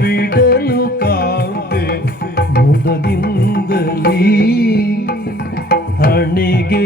ಬಿಡಲು ಕಾದೆ ಮುದದಿಂದಲೀ ಹಣೆಗೆ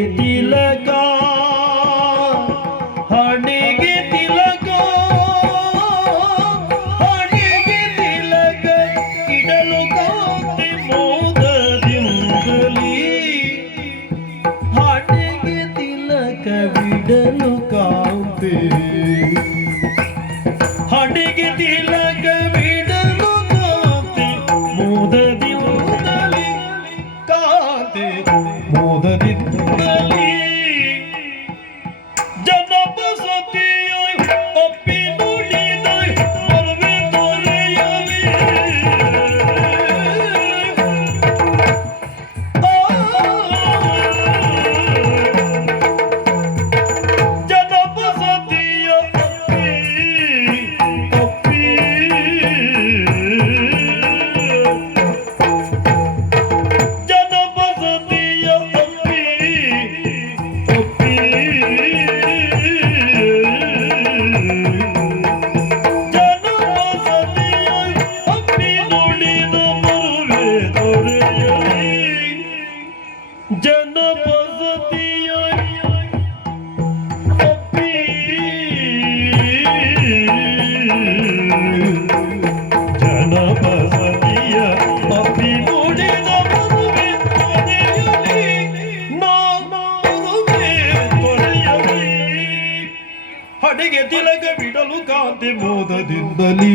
ಶಾಂತಿ ಮೋದದಿಂದಲೇ.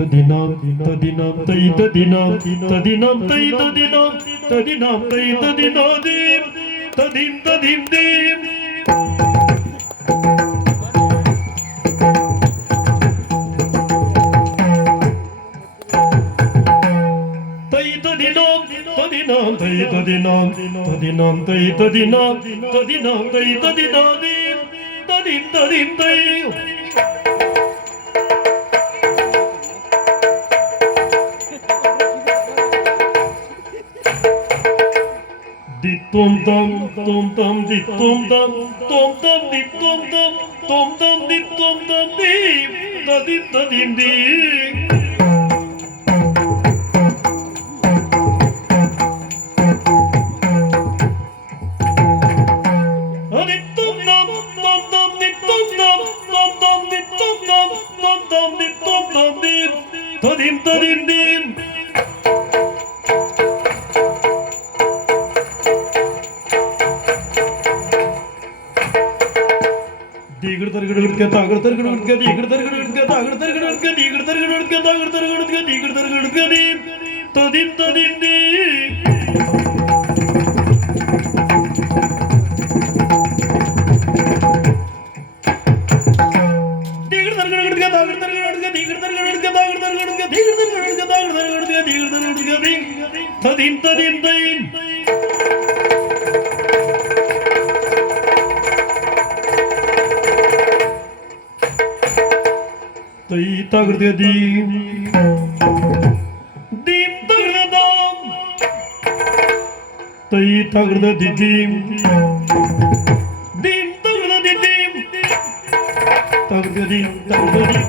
tadinam tadinam tai tadinam tadinam tai tadinam tadinam tai tadinadim tadim tadim dim tai tadinam tadinam tai tadinam tadinam tai tadinam tadinam tadim tadim tai Di tom tam tom tam di tom tam tom tam di tom tam tom tam di tom tam di da di da dim di. Tadim tadim dim ದೀಪ್ತ ಹೃದಯದಿ ದೀಪ್ತ ಹೃದಯ ತೈತ ಹೃದಯ ದಿದಿ ದೀಪ್ತ ಹೃದಯ ದಿದಿ ತಗ್ದದಿ ತಗ್ದದಿ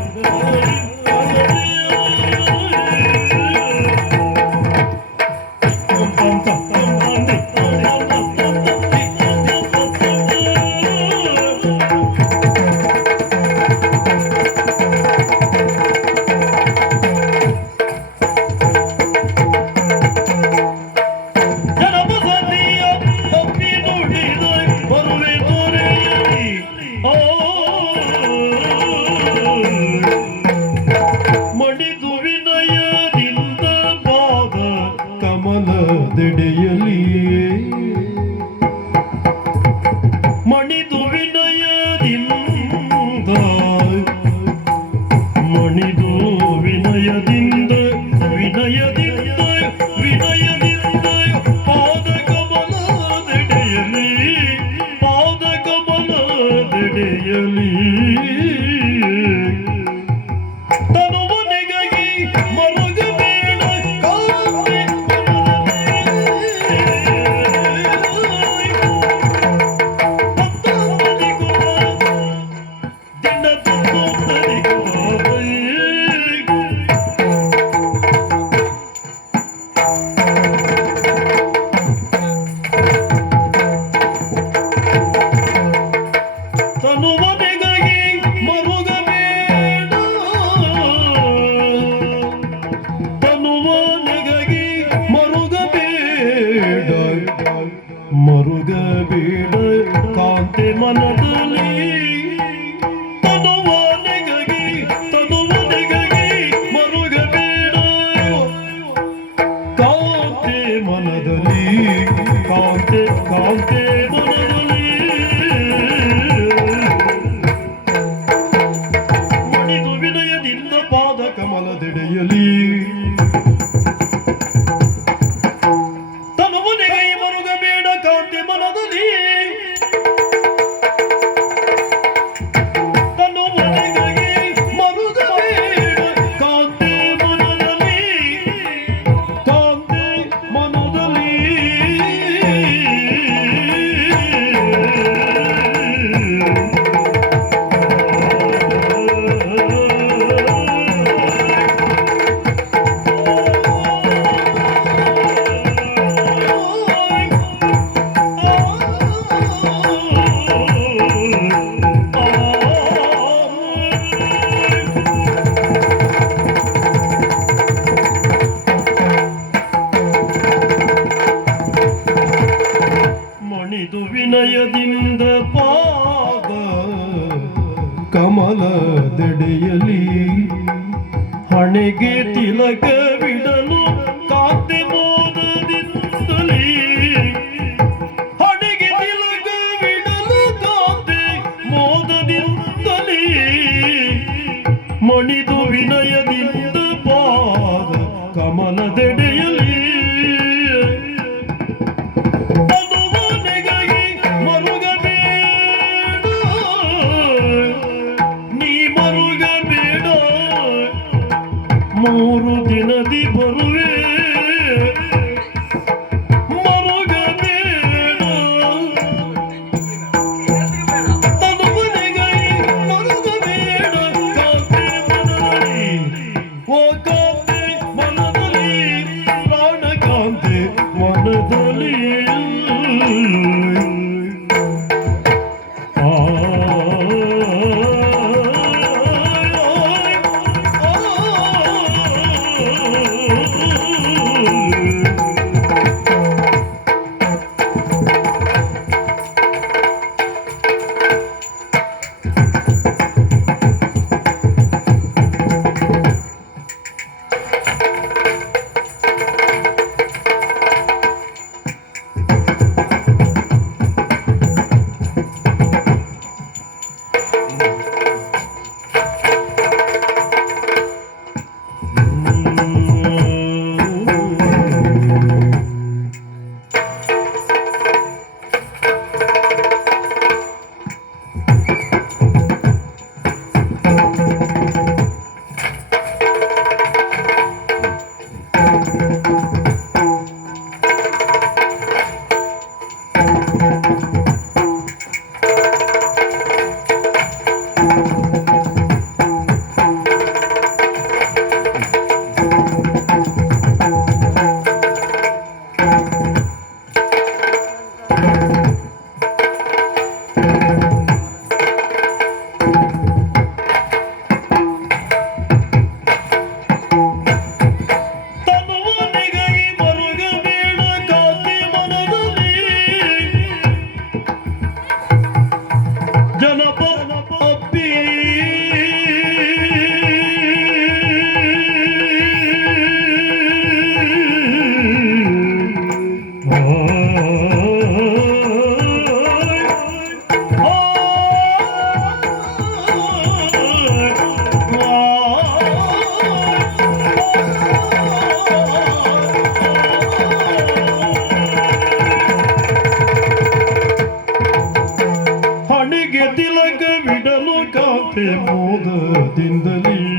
ಮೋದದಿಂದಲೇ